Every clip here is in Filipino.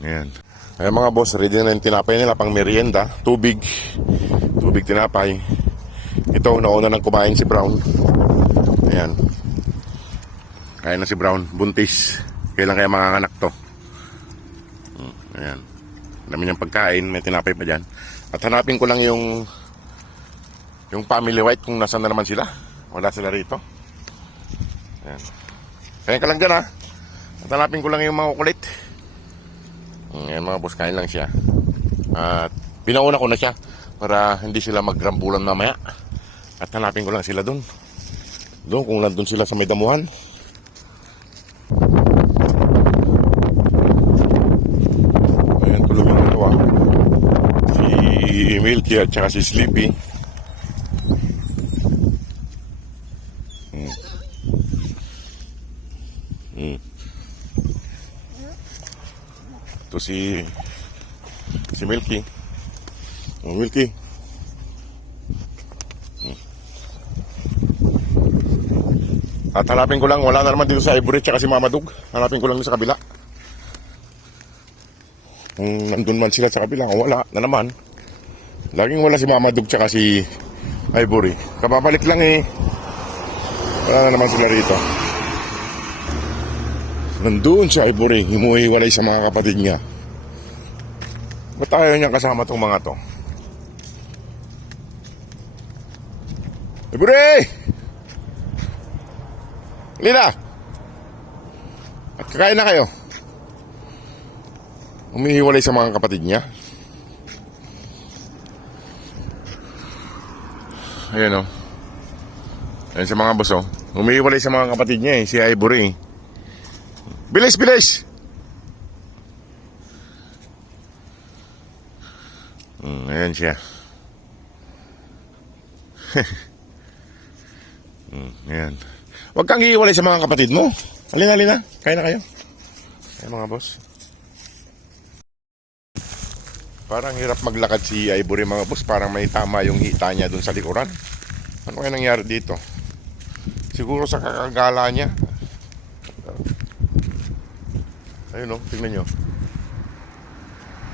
Ayan. Ayan mga boss, ready na yung tinapay nila pang merienda. Tubig tinapay. Ito, nauna nang kumain si Brown. Ayan. Kaya na si Brown, buntis. Kailan kaya manganganak to? Ayan. Dami niyang pagkain, may tinapay pa dyan. At hanapin ko lang yung family white kung nasan na naman sila. Wala sila rito. Ayan. Kaya ka lang dyan ha. At hanapin ko lang yung mga kulit. Ayan mga boss, kain lang siya. At pinauna ko na siya para hindi sila magrambulan mamaya. At hanapin ko lang sila doon. Doon kung nandun sila sa may damuhan. Ayan, tulogin ko ito ha. Si Milky at saka si Sleepy. Ito si Milky. Milky. At hanapin ko lang, wala na naman dito sa Ivory tsaka si Mamadug. Hanapin ko lang sa kabila. Kung nandun man sila sa kabila, wala na naman. Laging wala si Mamadug tsaka si Ivory. Kapapalik lang eh. Wala na naman sila rito. Nandun si Ivory, himuhiwalay sa mga kapatid niya. Ba't tayo niyang kasama tong mga to? Ivory! Lina! At kakain na kayo. Humihiwalay sa mga kapatid niya. Ayan o. Ayan sa mga boss o. Humihiwalay sa mga kapatid niya eh, si Ivory. Bilis, bilis! Ayan siya. Ayan. Huwag kang hihiwalay sa mga kapatid mo. Halina, halina. Kain na kayo. Ayan mga boss. Parang hirap maglakad si Ivory mga boss. Parang may tama yung hita niya dun sa likuran. Ano kaya nangyari dito? Siguro sa kakagala niya. Ayun o, tingnan nyo.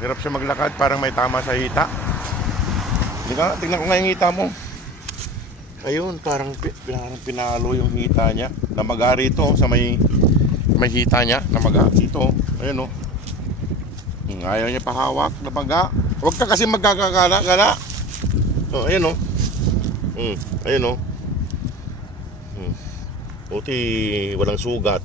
Hirap siya maglakad, parang may tama sa hita. Tingnan ko nga yung hita mo. Ayun, parang pinalo yung hita niya. Namaga rito sa may hita niya. Namaga dito. Ayun o. Ayaw niya pahawak. Namaga. Huwag ka kasi magkakagala. So, ayun o. Ayun o. Buti walang sugat.